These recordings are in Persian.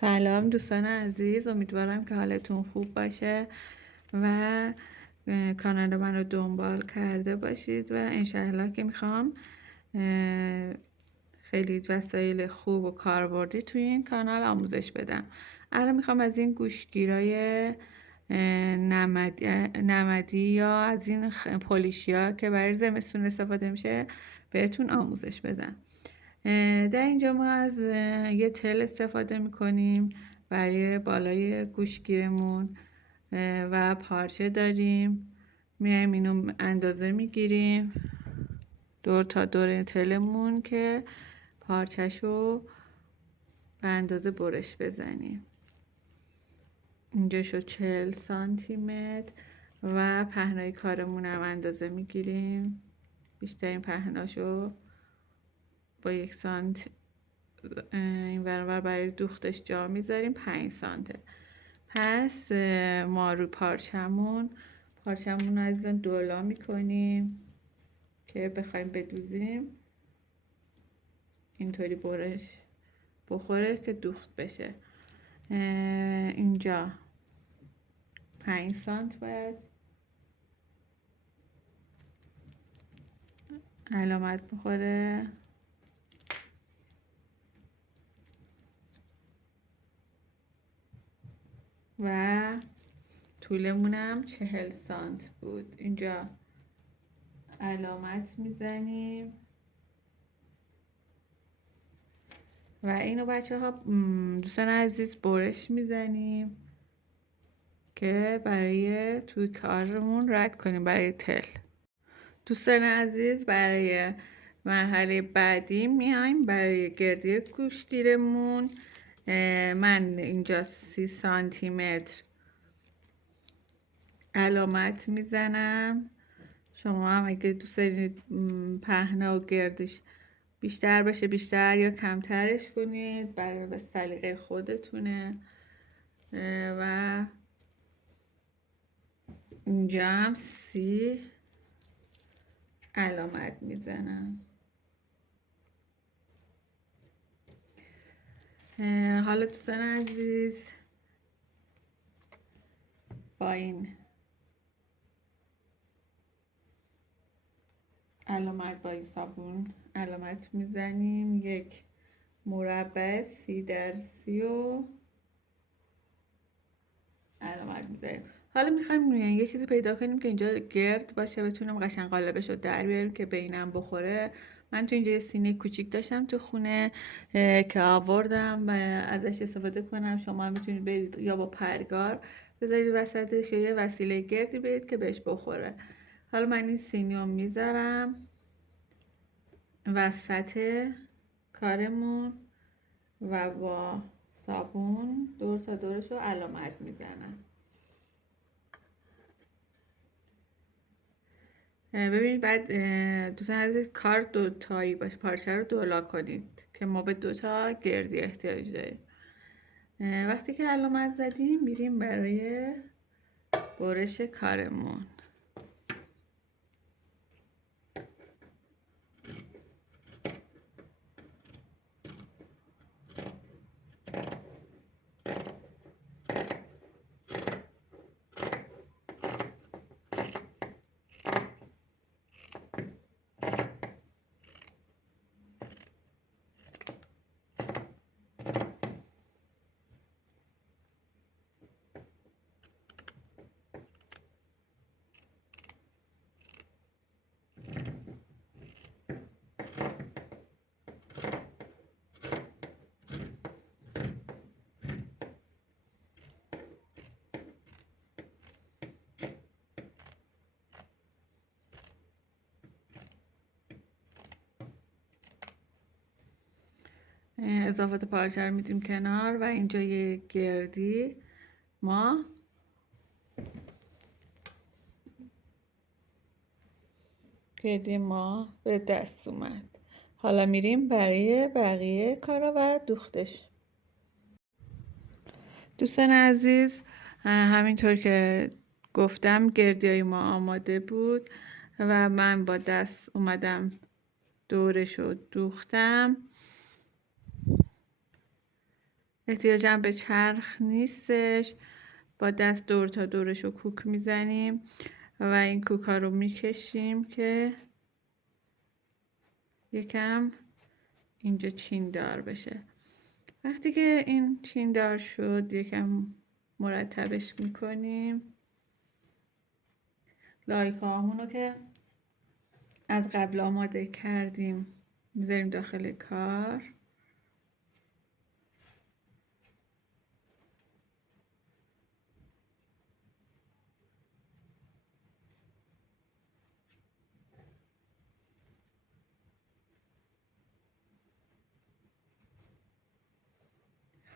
سلام دوستان عزیز، امیدوارم که حالتون خوب باشه و کانال من رو دنبال کرده باشید و انشاءالله که میخوام خیلی وسایل خوب و کاربردی توی این کانال آموزش بدم. الان میخوام از این گوشگیرای نمدی یا از این پولیشی ها که برای زمستون استفاده میشه بهتون آموزش بدم. در اینجا ما از یه تل استفاده میکنیم برای بالای گوشگیرمون و پارچه داریم. میایم اینو اندازه میگیریم دور تا دور تلمون که پارچهشو به اندازه برش بزنیم. اینجا شد 40 سانتی متر و پهنای کارمون هم اندازه میگیریم. بیشترین پهناشو با 1 سانت این ور برای دوختش جا میذاریم 5 سانته. پس ما روی پارچمون رو عزیزان دولا میکنیم که بخوایم بدوزیم اینطوری برش بخوره که دوخت بشه. اینجا 5 سانت باید علامت بخوره و طولمونم 40 سانت بود. اینجا علامت میزنیم و اینو بچه ها دوستان عزیز برش میزنیم که برای توی کارمون رد کنیم برای تل. دوستان عزیز برای مرحله بعدی میایم برای گردی گوشگیرمون. من اینجا 30 سانتی متر علامت میزنم. شما هم اگه دوست دارید پهنا و گردش بیشتر باشه بیشتر یا کمترش کنید، برای به سلیقه خودتونه. و اینجا هم 30 علامت میزنم. حالا دوستان عزیز با این علامت با این صابون علامت میزنیم. یک مربع 30 در 30 و علامت میزنیم. حالا میخوایم یه چیزی پیدا کنیم که اینجا گرد باشه بتونیم قشنگ قالبش رو در بیاریم که بینم بخوره. من تو اینجا یه سینه کوچیک داشتم تو خونه که آوردم و ازش استفاده کنم. شما هم میتونید برید یا با پرگار بذارید وسطش یا یه وسیله گردی برید که بهش بخوره. حالا من این سینه رو میذارم وسط کارمون و با صابون دور تا دورش رو علامت میزنم. ببینید بعد دوستان عزیز کار دوتایی باشه، پارچه رو دولا کنید که ما به 2 تا گردی احتیاج داریم. وقتی که علامت زدیم میریم برای برش کارمون. اضافات پارچه رو میدیم کنار و اینجا یه گردی ما به دست اومد. حالا میریم برای بقیه کارا و دوختش. دوستان عزیز همینطور که گفتم گردیای ما آماده بود و من با دست اومدم دورش رو دوختم. احتیاجم به چرخ نیستش، با دست دور تا دورش رو کوک میزنیم و این کوکا رو میکشیم که یکم اینجا چین دار بشه. وقتی که این چین دار شد یکم مرتبش میکنیم. لایکامونو که از قبل آماده کردیم میذاریم داخل کار.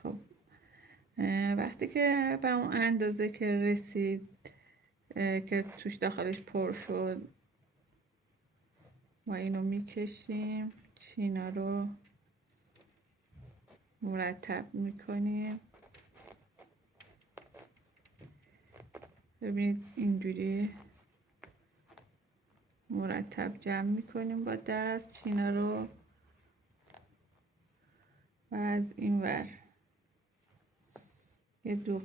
خب وقتی که به اون اندازه که رسید که توش داخلش پر شد ما اینو میکشیم، چینا رو مرتب میکنیم. ببینید اینجوری مرتب جمع میکنیم با دست چینا رو و از این ور یه دوغ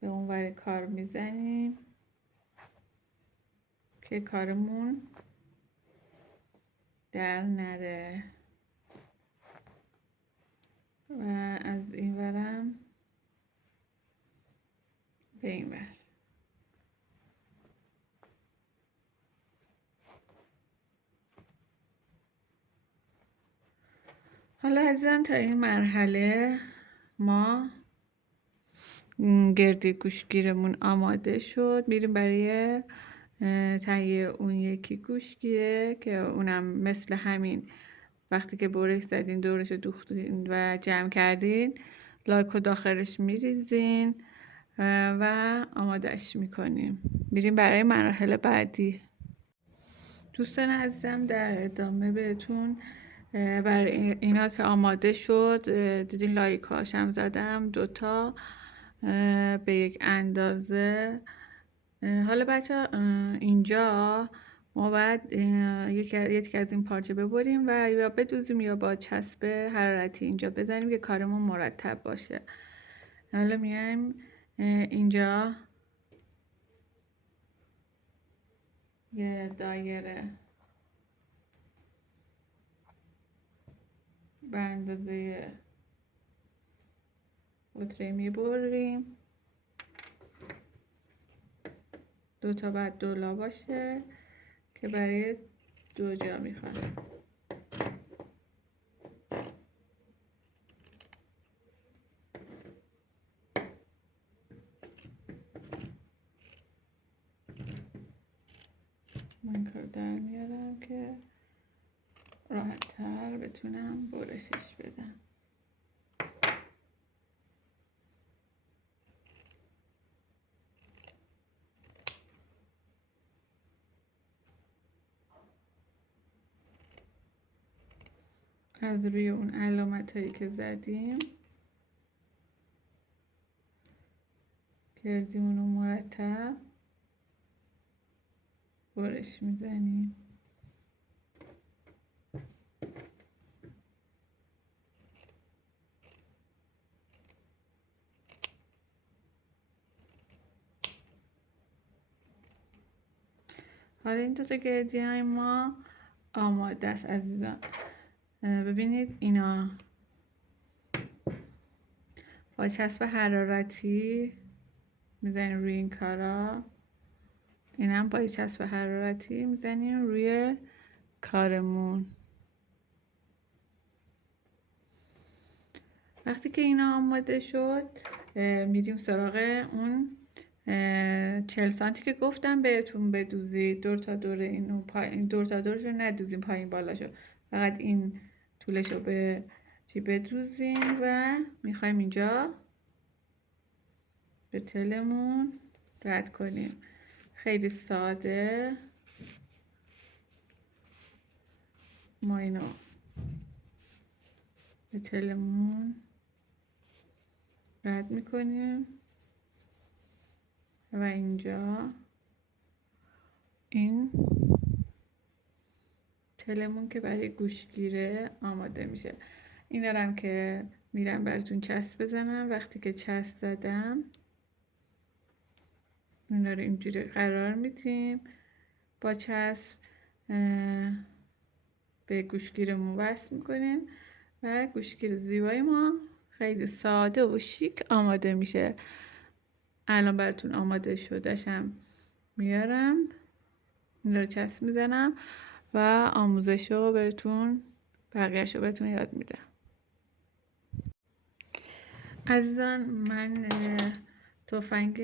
به اون ور کار میزنیم که کارمون در نره و از این ورم به این ور. حالا عزیزان تا این مرحله ما گردی گوشگیرمون آماده شد. میریم برای تهیه اون یکی گوشگیره که اونم مثل همین وقتی که برش زدین دورش رو دوختین و جمع کردین لایکو داخلش میریزین و آمادهش میکنیم. میریم برای مراحل بعدی. دوستان عزیزم در ادامه بهتون برای اینا که آماده شد دیدین لایکاش هم زدم دوتا به یک اندازه. حالا بچه اینجا ما باید یکی از این پارچه ببریم و یا بدوزیم یا با چسب حرارتی اینجا بزنیم که کارمون مرتب باشه. حالا میایم اینجا یه دایره به اندازه قطره میبریم. دوتا بعد دولا باشه که برای دو جا میخواد. من کار در میارم که راحت تر بتونم برشش بدم. از روی اون علامت هایی که زدیم گردیمون رو مرتب برش میزنیم. حالا این دوتا گردی های ما آماده است عزیزان. ببینید اینا با چسب حرارتی میزنیم روی این کارا، این هم با چسب حرارتی میزنیم روی کارمون. وقتی که اینا آماده شد میریم سراغ اون 40 سانتی که گفتم بهتون بدوزید. دور تا دور اینو دور تا دورش رو ندوزیم پایین بالاشو، فقط این طولش رو به چی بدوزیم و میخوایم اینجا به تلمون رد کنیم. خیلی ساده ما اینو به تلمون رد میکنیم و اینجا این تلمون که برای گوشگیره آماده میشه. اینا رو هم که میرم براتون چسب بزنم. وقتی که چسب زدم اینا رو اینجوری قرار میدیم با چسب به گوشگیرمون وصل میکنیم و گوشگیر زیبای ما خیلی ساده و شیک آماده میشه. الان براتون آماده شدهشم میارم، این رو چسب میزنم و آموزش رو بهتون بقیهش رو بهتون یاد میدم. عزیزان من تفنگ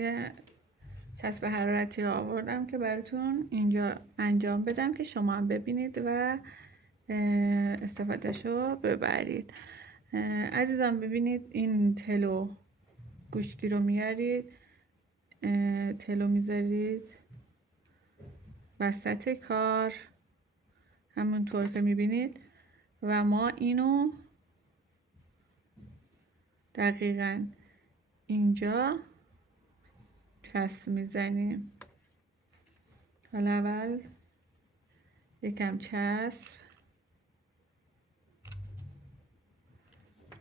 چسب حرارتی رو آوردم که براتون اینجا انجام بدم که شما هم ببینید و استفادهش رو ببرید. عزیزان ببینید این تلو گوشتی رو میارید، تلو میذارید وسط کار همونطور که میبینید و ما اینو دقیقاً اینجا چسب میزنیم. حالا اول یکم چسب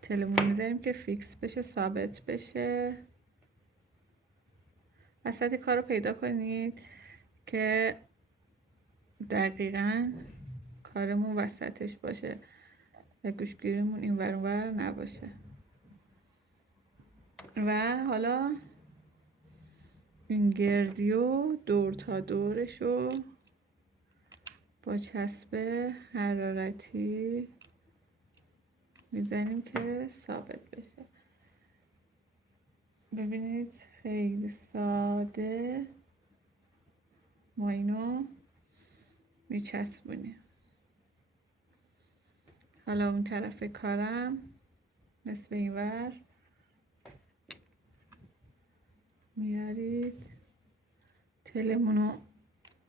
تلمون میذاریم که فیکس بشه، ثابت بشه. وسط کار رو پیدا کنید که دقیقاً کارمون وسطش باشه و گوشگیریمون این ور اون ور نباشه. و حالا این گردی و دور تا دورش رو با چسب حرارتی میزنیم که ثابت بشه. ببینید خیلی ساده ما اینو میچسبونیم. حالا اون طرف کارم مثل این ور میارید تلمونو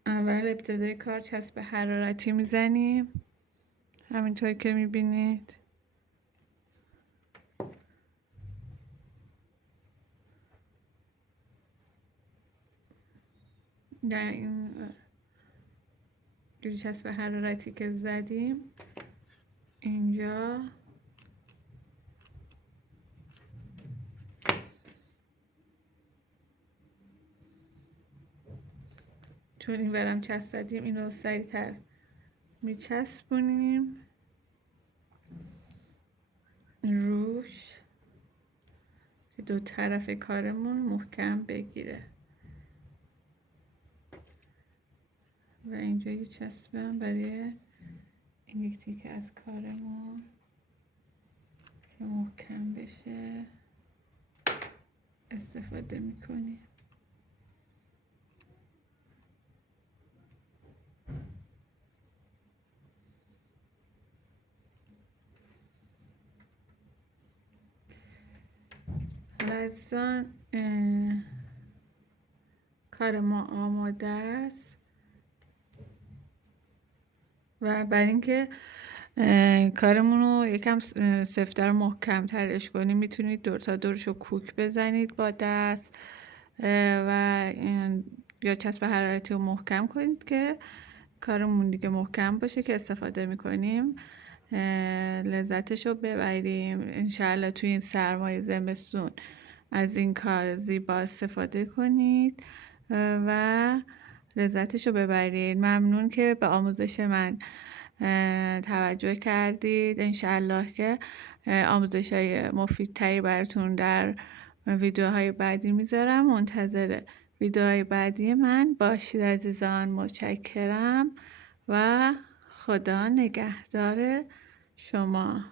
اول ابتدای کار چسب حرارتی میزنیم همینطور که میبینید. در این جوری چسب حرارتی که زدیم اینجا چون این ورم چسب زدیم این رو سریعتر میچسبونیم روش که دو طرف کارمون محکم بگیره. و اینجا یه چسبم برای این یک تیکه از کارمون که محکم بشه استفاده میکنیم. حالا عزیزان کار ما آماده است و برای اینکه کارمون رو یکم سفت‌تر و محکم ترش کنیم میتونید دور تا دورش رو کوک بزنید با دست و یا چسب حرارتی رو محکم کنید که کارمون دیگه محکم باشه که استفاده میکنیم لذتش رو ببریم. انشالله توی این سرمای زمستون از این کار زیبا استفاده کنید و لذتش رو ببرید. ممنون که به آموزش من توجه کردید. انشالله که آموزش های مفیدتری براتون در ویدیوهای بعدی میذارم. منتظر ویدیوهای بعدی من باشید عزیزان. متشکرم و خدا نگهدار شما.